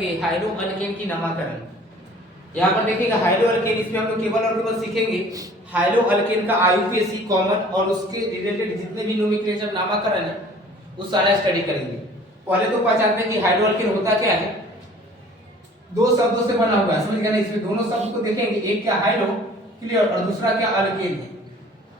करेंगे hydro alkane की नामकरण। यहाँ पर देखिएगा हाइड्रो अल्केन, इसमें हम लोग केवल और केवल सीखेंगे हाइड्रो अल्केन का आईयूपीएसी कॉमन और उसके रिलेटेड जितने भी नोमेनक्लेचर नामकरण है वो सारा स्टडी करेंगे। पहले तो पहचानते हैं कि हाइड्रो अल्केन होता क्या है। दो शब्दों से बना हुआ है, समझ गए ना। इसमें दोनों शब्द को देखेंगे, एक क्या हाइड्रो क्लियर और दूसरा क्या अल्केन है।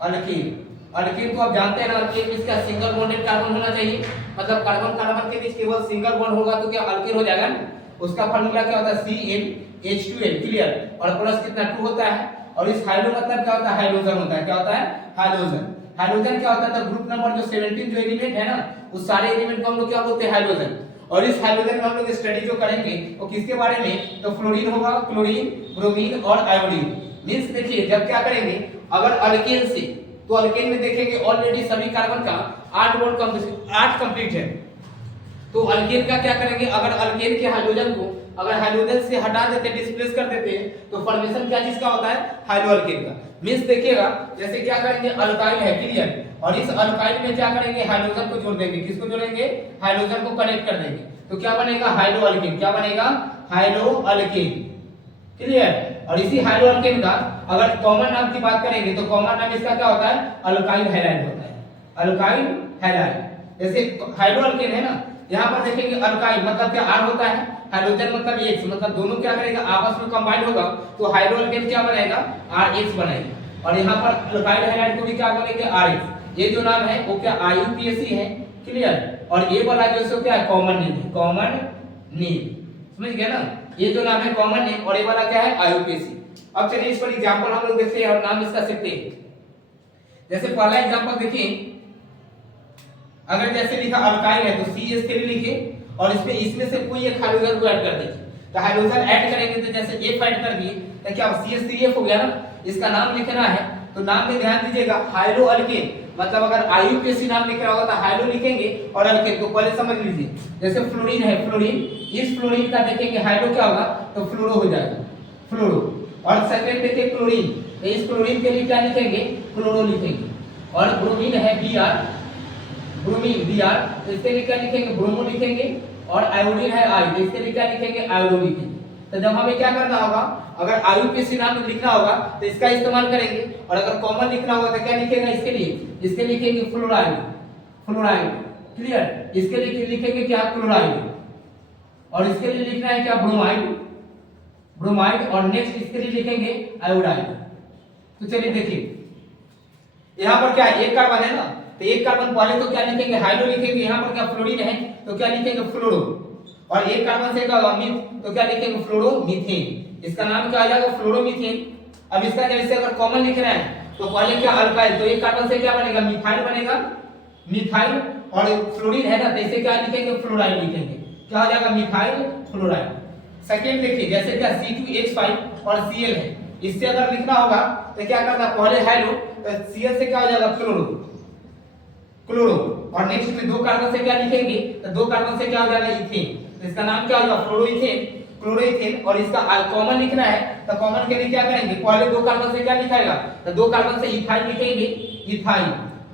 अल्केन अल्केन तो आप जानते हैं ना, अल्केन में इसका सिंगल बॉन्डेड कार्बन होना चाहिए, मतलब कार्बन कार्बन के बीच केवल सिंगल बॉन्ड होगा तो क्या अल्केन हो जाएगा ना। उसका फार्मूला क्या होता है CnH2n क्लियर और प्लस कितना 2 होता है। और इस हाइड्रो मतलब क्या होता है, हाइड्रोजन होता है। क्या होता है, हाइड्रोजन। हाइड्रोजन क्या होता है, तो ग्रुप नंबर जो 17 जो एलिमेंट है ना, उस सारे एलिमेंट को हम लोग क्या बोलते हैं, हाइड्रोजन। और इस हाइड्रोजन में हम लोग स्टडी जो करेंगे वो किसके बारे में, तो फ्लोरीन होगा, क्लोरीन, ब्रोमीन और आयोडीन। मींस देखिए जब क्या करेंगे, अगर अल्केन से, तो अल्केन में देखेंगे ऑलरेडी सभी कार्बन का 8 बॉन्ड कंप्लीट है। तो अल्केन का क्या करेंगे, अगर अल्केन के हाइड्रोजन को अगर हाइड्रोजन से हटा देते, डिस्प्लेस कर देते हैं, तो फॉर्मेशन क्या चीज का होता है, हाइड्रो अल्केन का। मींस देखिएगा जैसे क्या करेंगे, अल्काइल है क्लियर, और इस अल्काइल में क्या करेंगे, हाइड्रोजन को जोड़ देंगे। किसको जोड़ेंगे, हाइड्रोजन को कनेक्ट कर देंगे। तो क्या बनेगा, हाइड्रो अल्केन। क्या बनेगा, हाइड्रो अल्केन क्लियर। और इसी हाइड्रो अल्केन का अगर कॉमन नाम की बात करेंगे तो कॉमन नाम इसका क्या होता है, अल्काइल हैलाइड होता है। Alkyl halide. जैसे हाइड्रो अल्केन है ना, यहाँ पर देखेंगे अल्काइल मतलब क्या, R होता है, हाइड्रोजन मतलब X, मतलब दोनों क्या करेगा, आपस में कंबाइन होगा तो हाइड्रो अल्केन क्या बनाएगा, RH बनाएगा। और यहाँ पर अल्काइल हैलाइड को भी क्या बनेंगे, RH। ये जो नाम है वो क्या IUPAC है क्लियर। और ये वाला जो इसको क्या है, कॉमन नेम है, कॉमन नेम, समझ गए ना। ये जो नाम है कॉमन नेम और ये वाला क्या है, IUPAC। अब चलिए इस पर एग्जांपल हम लोग देखते हैं और नाम इसका सीखते हैं। जैसे पहला एग्जांपल देखिए, अगर जैसे लिखा अल्काइल है तो CH3 लिखे और इसमें से कोई एक हाइड्रोजन को ऐड कर दीजिए। तो हाइड्रोजन ऐड करेंगे तो जैसे F ऐड कर दिए तो क्या CH3F हो गया ना। इसका नाम लिखना है तो नाम में ध्यान दीजिएगा, हाइड्रो अल्केन। मतलब अगर IUPAC नाम लिख रहा होगा तो हाइड्रो लिखेंगे और अल्केन को पहले समझ लीजिए। जैसे फ्लोरीन है, फ्लोरीन, इस फ्लोरीन का देखेंगे हाइड्रो क्या होगा, तो फ्लोरो हो जाएगा, फ्लोरो। और सेकंड देखिए क्लोरीन, तो इस क्लोरीन के लिए क्या लिखेंगे, क्लोरो लिखेंगे। और ब्रोमीन है Br, ब्रोमीन Br, तो इसके लिए क्या लिखेंगे, ब्रोमो लिखेंगे। और आयोडीन है I, तो इसके लिए क्या लिखेंगे, आयोडो लिखेंगे। तो जब हमें क्या करना होगा, अगर IUPAC नाम लिखना होगा तो इसका इस्तेमाल करेंगे, और अगर कॉमन लिखना होगा तो क्या लिखेगा, इसके लिखेंगे फ्लोराइड, फ्लोराइड क्लियर। इसके लिए लिखेंगे क्या, क्लोराइड। और इसके लिए लिखना है क्या, ब्रोमाइड, ब्रोमाइड। और नेक्स्ट इसके लिए लिखेंगे आयोडाइड। तो चलिए देखिए यहाँ पर क्या है, एक कार्बन है ना, तो एक कार्बन पहले तो क्या लिखेंगे, हाइड्रो लिखेंगे। यहाँ पर क्या फ्लोरीन है तो क्या लिखेंगे, फ्लोरो। और एक कार्बन से क्या मिथ, तो क्या लिखेंगे, फ्लोरोमीथेन। इसका नाम क्या आ जाएगा, फ्लोरोमीथेन। अब इसका जैसे अगर कॉमन लिख रहे हैं तो पहले क्या अल्काइल, तो एक कार्बन से क्या बनेगा, मिथाइल बनेगा, मिथाइल। और फ्लोरीन है ना तो इसे क्या लिखेंगे, फ्लोराइड लिखेंगे। क्या हो जाएगा, मिथाइल फ्लोराइड। सेकेंड देखिए जैसे क्या C2H5 और Cl है, इससे अगर लिखना होगा तो क्या करना, पहले हाइड्रो, तो Cl से क्या हो जाएगा, क्लोरो, क्लोरो। और नेक्स्ट में दो कार्बन से क्या लिखेंगे, तो दो कार्बन से क्या हो जाएगा, इथेन। तो इसका नाम क्या होगा, फ्लोरोइथेन, क्लोरोइथेन। और इसका कॉमन लिखना है तो कॉमन के लिए क्या करेंगे, पहले दो कार्बन से क्या लिखाएगा, तो दो कार्बन से इथाइल लिखेंगे, इथाइल।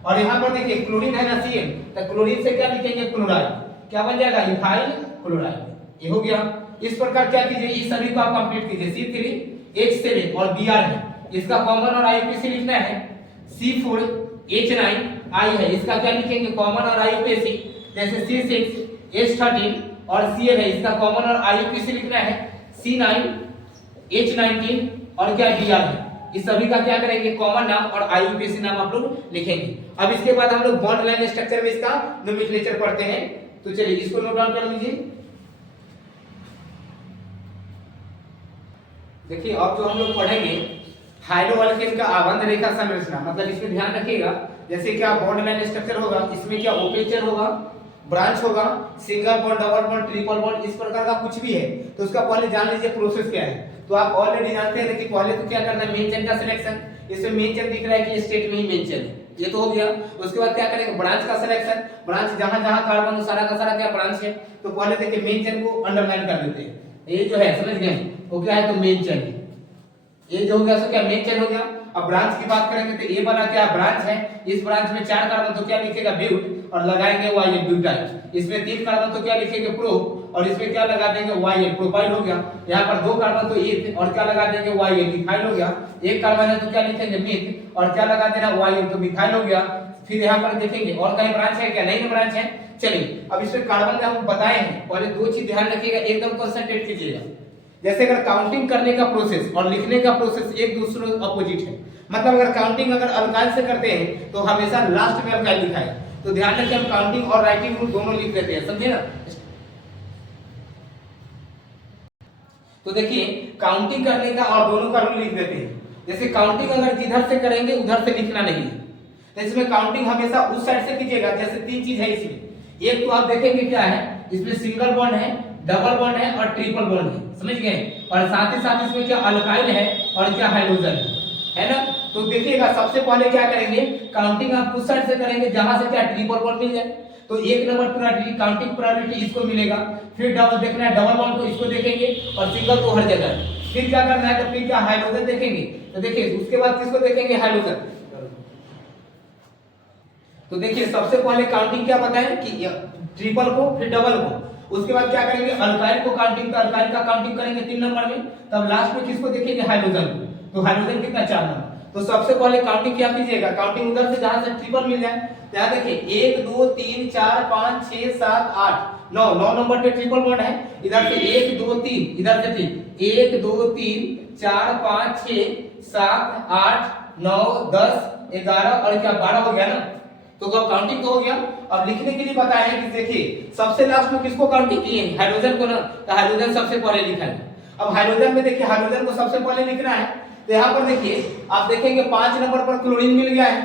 और यहाँ पर देखिए क्लोरीन है ना Cl, तो क्लोरीन से क्या लिखेंगे, क्लोराइड। क्या बन जाएगा, इथाइल क्लोराइड। ये हो गया। इस प्रकार क्या कीजिए, इस सभी को आप कंप्लीट कीजिए। C3H7 और Br है, इसका कॉमन और IUPAC लिखना है। C4H9 I है, इसका क्या लिखेंगे, कॉमन और IUPAC। जैसे C6H13 और Cl है, इसका कॉमन और IUPAC लिखना है। C9H19 और क्या Br है, इस सभी का क्या करेंगे, कॉमन नाम और IUPAC नाम आप लोग लिखेंगे। अब इसके बाद हम लोग बॉन्ड लाइन स्ट्रक्चर में इसका नोमेनक्लेचर पढ़ते हैं। तो चलिए इसको नोट डाउन कर लीजिए। देखिए अब जो हम लोग पढ़ेंगे हाइड्रो अल्केन का आबंध रेखा संरचना, मतलब इसमें ध्यान रखिएगा जैसे क्या बॉन्ड लाइन स्ट्रक्चर होगा, इसमें क्या ओपन चेन होगा, ब्रांच होगा, single bond, double bond, triple bond, इस प्रकार का कुछ भी है तो उसका पहले जान लीजिए प्रोसेस क्या है। तो आप ऑलरेडी जानते हैं कि पहले तो क्या करना है, मेन चेन का सिलेक्शन। इसमें मेन चेन दिख रहा है कि स्टेट में ही मेन चेन है, ये तो हो गया। उसके बाद क्या करेंगे, ब्रांच का सिलेक्शन। ब्रांच जहां जहां कार्बन सारा का सारा क्या ब्रांच है, तो पहले देखिए मेन चेन को अंडरलाइन कर देते हैं। ये जो है समझ गए, वो क्या है, तो मेन चेन है। ये जो हो गया सो क्या मेन चेन हो गया। अब ब्रांच की बात करेंगे तो ये वाला क्या ब्रांच है, इस ब्रांच में 4 कार्बन तो क्या लिखेगा, ब्यूट, और लगाएंगे वाई ब्यूटाइल। इसमें 3 कार्बन तो क्या लिखेंगे, प्रो, और इसमें क्या लगा देंगे YL, प्रोपाइल हो गया। यहाँ पर 2 कार्बन तो ईथ और क्या लगा देंगे YL, इथाइल हो गया। 1 कार्बन है तो क्या लिखेंगे मीथ और क्या लगा देना YL, तो मिथाइल हो गया। फिर यहाँ पर देखेंगे और कहीं ब्रांच है क्या, नहीं ना ब्रांच है। चलिए अब इसमें कार्बन का हम बताए हैं, पहले 2 चीज ध्यान रखिएगा, एकदम कंसंट्रेट कीजिएगा। जैसे अगर काउंटिंग करने का प्रोसेस और लिखने का प्रोसेस एक दूसरे अपोजिट है, मतलब अगर काउंटिंग अगर अल्काइल से करते हैं तो हमेशा लास्ट में अल्काइल लिखा है, तो ध्यान रखिए हम काउंटिंग और राइटिंग रूल दोनों लिख लेते हैं, समझे ना। तो देखिए काउंटिंग करने का और दोनों का रूल लिख देते हैं। जैसे काउंटिंग अगर जिधर से करेंगे उधर से लिखना नहीं है, तो इसमें काउंटिंग हमेशा उस साइड से कीजिएगा। जैसे 3 चीज है इसमें, एक तो आप देखेंगे क्या है, इसमें सिंगल बॉन्ड है, डबल बॉन्ड है और ट्रिपल बॉन्ड है, समझ गए। और साथ ही साथ इसमें क्या अल्काइल है और क्या हाइड्रोजन है ना। तो देखिएगा सबसे पहले क्या करेंगे, काउंटिंग आप उस साइड से करेंगे जहां से क्या ट्रिपल बॉन्ड मिल जाए, तो 1 नंबर प्रायोरिटी काउंटिंग प्रायोरिटी इसको मिलेगा। फिर डबल देखना है, डबल बॉन्ड को इसको देखेंगे और सिंगल को हर जगह। फिर क्या करना है, तो फिर क्या हाइड्रोजन देखेंगे, तो देखिए उसके बाद किसको देखेंगे, हाइड्रोजन। तो देखिए सबसे पहले काउंटिंग क्या बताएं कि ट्रिपल को फिर डबल को, उसके बाद क्या करेंगे अल्काइल को काउंटिंग, तो अल्काइल का काउंटिंग करेंगे 3 नंबर में, तब लास्ट में किसको देखेंगे, हाइड्रोजन को। तो हाइड्रोजन कितना 4 नंबर। तो सबसे पहले काउंटिंग क्या कीजिएगा, काउंटिंग उधर से जहां से ट्रिपल मिल जाए, यहां देखिए 1 2 3 4 5 6 7 8 9 नंबर पे ट्रिपल बॉन्ड है। इधर से 1 2 3, इधर से 3 1 2 3 4 5 6 7 8 9 10 11 और क्या 12 हो गया ना। तो काउंटिंग तो हो गया। अब लिखने के लिए बताया है कि देखिए सबसे लास्ट में किसको काउंटिंग किए, हाइड्रोजन को ना, तो हाइड्रोजन सबसे पहले लिखा है। अब हाइड्रोजन में देखिए हाइड्रोजन को सबसे पहले लिखना है, तो यहाँ पर देखिए आप देखेंगे 5 नंबर पर क्लोरीन मिल गया है।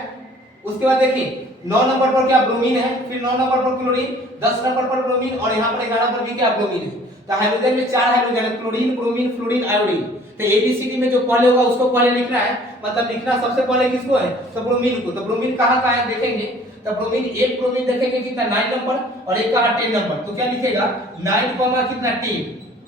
उसके बाद देखिए 9 नंबर पर क्या ब्रोमीन है, फिर 9 नंबर पर क्लोरीन, 10 नंबर पर ब्रोमीन और यहाँ पर 11 पर भी क्या ब्रोमीन है। तो हाइड्रोजन में 4 हाइड्रोजन है, क्लोरीन ब्रोमीन फ्लोरीन आयोडीन। तो एबीसीडी में जो पहले होगा उसको पहले लिखना है, मतलब लिखना सबसे पहले किसको है, तो ब्रोमीन को। तो ब्रोमीन कहाँ का है देखेंगे, तो ब्रोमीन एक ब्रोमीन देखेंगे कितना 9 नंबर और एक का 10 नंबर, तो क्या लिखेगा 9 कितना 10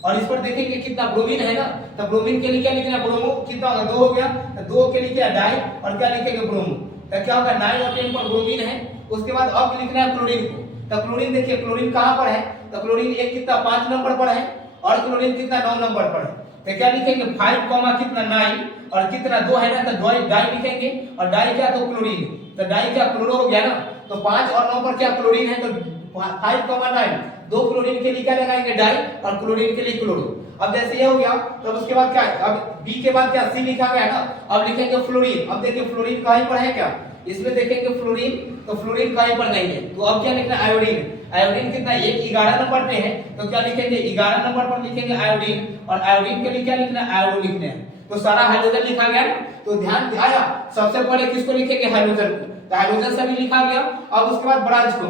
और इस पर देखेंगे कितना ब्रोमीन है ना, तो ब्रोमीन के लिए क्या लिखना है, ब्रोमो कितना होगा 2 हो गया, तो 2 के लिए क्या डाई और क्या लिखेंगे ब्रोमो, तो क्या होगा 9 और 10 पर ब्रोमीन है। उसके बाद अब लिखना है क्लोरीन को, तो क्लोरीन देखिए क्लोरीन कहां पर है, तो क्लोरीन एक कितना 5 नंबर पर है और क्लोरीन कितना 9 नंबर पर है, तो क्या लिखेंगे 5 कितना 9 और कितना 2 है ना, तो डाई लिखेंगे और डाई क्या तो क्लोरीन, तो डाई क्या क्लोरो हो गया ना। तो 5 और 9 पर क्या क्लोरीन है, तो 5,9 2 क्लोरीन के लिए क्या लगाएंगे डाई और क्लोरीन के लिए क्लोरो। अब जैसे ये हो गया तो उसके बाद क्या, अब बी के बाद क्या सी लिखा गया ना, अब लिखेंगे फ्लोरीन। अब देखिए फ्लोरीन कहीं पर है क्या, इसमें देखेंगे फ्लोरीन, तो फ्लोरीन कहीं पर नहीं है, तो अब क्या लिखना है आयोडीन। आयोडीन कितना 11 नंबर पे है, तो क्या लिखेंगे 11 नंबर पर लिखेंगे आयोडीन और आयोडीन के लिए क्या लिखना है आयोडो लिखना है। तो सारा हाइड्रोजन लिखा गया ना, तो ध्यान दिया सबसे पहले किसको लिखेंगे हाइड्रोजन को, तो हाइड्रोजन से भी लिखा गया। अब उसके बाद ब्रांच को,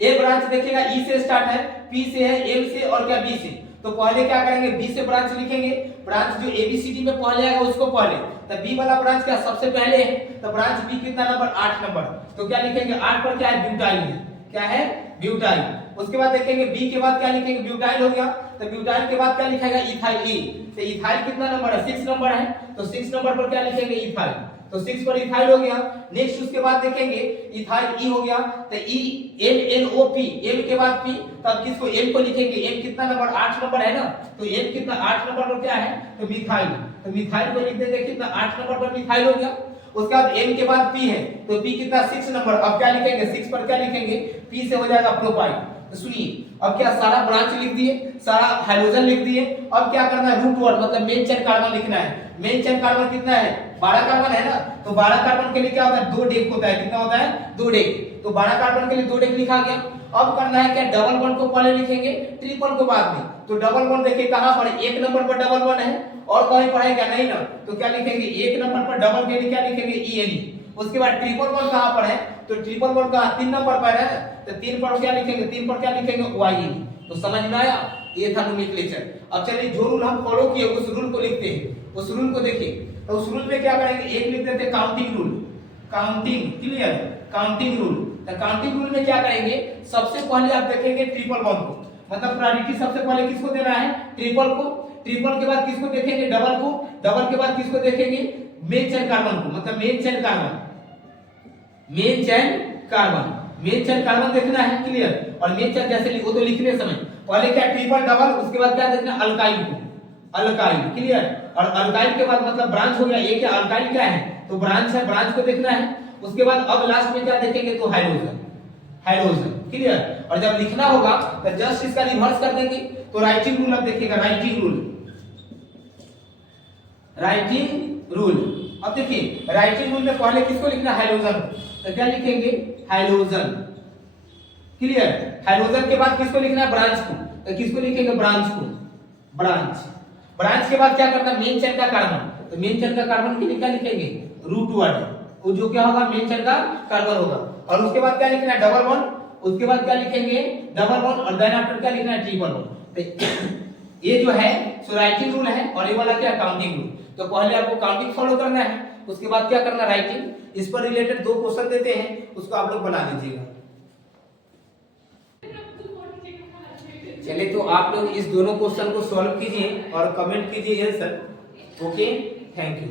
ए ब्रांच देखिएगा ई से स्टार्ट है, पी से है, एम से और क्या बी से, तो पहले क्या करेंगे बी से ब्रांच लिखेंगे। ब्रांच जो एबीसीडी में पहले आएगा उसको पहले, तो बी वाला ब्रांच क्या सबसे पहले है, तो ब्रांच बी कितना नंबर 8 नंबर, तो क्या लिखेंगे 8 पर क्या है ब्यूटाइल है, क्या है ब्यूटाइल। उसके बाद देखेंगे बी के बाद क्या लिखेंगे ब्यूटाइल हो गया, तो ब्यूटाइल के बाद क्या लिखेगा इथाइल ई, तो इथाइल कितना नंबर है 6 नंबर है, तो 6 नंबर पर क्या लिखेंगे इथाइल, तो 6 पर इथाइल हो गया। नेक्स्ट उसके बाद देखेंगे इथाइल ई हो गया, तो E M N O P, M के बाद पी, तब किसको एम को लिखेंगे, एम कितना नंबर 8 नंबर है ना, तो एम कितना 8 नंबर पर क्या है, तो मिथाइल, तो मिथाइल को लिख देंगे कितना 8 नंबर पर मिथाइल हो गया। उसके बाद एम के बाद पी है, तो पी कितना 6 नंबर, अब क्या लिखेंगे 6 पर क्या लिखेंगे पी से हो जाएगा प्रोपाइल। तो सुनिए अब क्या सारा ब्रांच लिख दिए, सारा हाइड्रोजन लिख दिए, अब क्या करना है रूट वर्ड मतलब मेन चेन कार्बन लिखना है। मेन चेन कार्बन कितना है 12 कार्बन है ना, तो 12 कार्बन के लिए क्या होता है 2 डेक होता है, कितना होता है 2 डेक, तो 12 कार्बन के लिए 2 डेक लिखा गया। अब करना है क्या डबल बॉन्ड को पहले लिखेंगे, ट्रिपल को बाद में, तो डबल बॉन्ड देखिए कहां पर 1 नंबर पर डबल बॉन्ड है और कहीं पर है क्या नहीं ना, तो क्या लिखेंगे 1 नंबर पर डबल के लिए क्या लिखेंगे ई। उसके बाद ट्रिपल बॉन्ड कहां पर है, तो ट्रिपल बॉन्ड कहां 3 नंबर पर है, तो 3 पर क्या लिखेंगे 3 पर क्या लिखेंगे वाई। तो समझ में आया, ये था नोमेनक्लेचर। अब चलिए जो रूल हम फॉलो किए उस रूल को लिखते हैं, उस रूल को देखिए। तो उस रूल में क्या करेंगे, एक लिख देते हैं counting rule, counting clear, counting rule. तो काउंटिंग रूल में क्या करेंगे, सबसे पहले आप देखेंगे ट्रिपल बॉन्ड को, मतलब प्रायोरिटी सबसे पहले किसको देना है ट्रिपल को, ट्रिपल के बाद किसको देखेंगे डबल को, डबल के बाद किसको देखेंगे मेन चेन कार्बन को, मतलब main chain carbon, main chain carbon, main chain carbon देखना है, क्लियर। और मेन चेन जैसे वो तो लिखने समय पहले क्या ट्रिपल डबल, उसके बाद क्या देखना अल्काइल को, अल्काइल, क्लियर। और अल्काइल के बाद मतलब ब्रांच हो गया, ये क्या अल्काइल क्या है तो ब्रांच है, ब्रांच को देखना है। उसके बाद अब लास्ट में क्या देखेंगे तो हाइड्रोजन, हाइड्रोजन, क्लियर। और जब लिखना होगा तो जस्ट इसका रिवर्स कर देंगे, तो राइटिंग रूल अब देखिएगा, राइटिंग रूल, राइटिंग रूल। अब देखिए राइटिंग रूल में पहले किसको लिखना हाइड्रोजन, तो क्या लिखेंगे हाइड्रोजन, क्लियर। हाइड्रोजन के बाद किसको लिखना है ब्रांच को, तो किसको लिखेंगे ब्रांच को, ब्रांच। ब्रांच के बाद क्या करना मेन चेन का कार्बन, तो मेन चेन का कार्बन के लिए क्या लिखेंगे रूट वर्ड, वो जो क्या होगा मेन चेन का कार्बन होगा। और उसके बाद क्या लिखना है डबल बॉन्ड, उसके बाद क्या लिखेंगे डबल बॉन्ड, और देन आफ्टर क्या लिखना है ट्रिपल बॉन्ड। ये जो है सो राइटिंग रूल है, और ये वाला क्या काउंटिंग रूल। तो पहले आपको काउंटिंग फॉलो करना है, उसके बाद क्या करना राइटिंग। इस पर रिलेटेड 2 क्वेश्चन देते हैं, उसको आप लोग बना लीजिएगा। चलिए तो आप लोग इस दोनों क्वेश्चन को सॉल्व कीजिए और कमेंट कीजिए आंसर। Okay, thank you.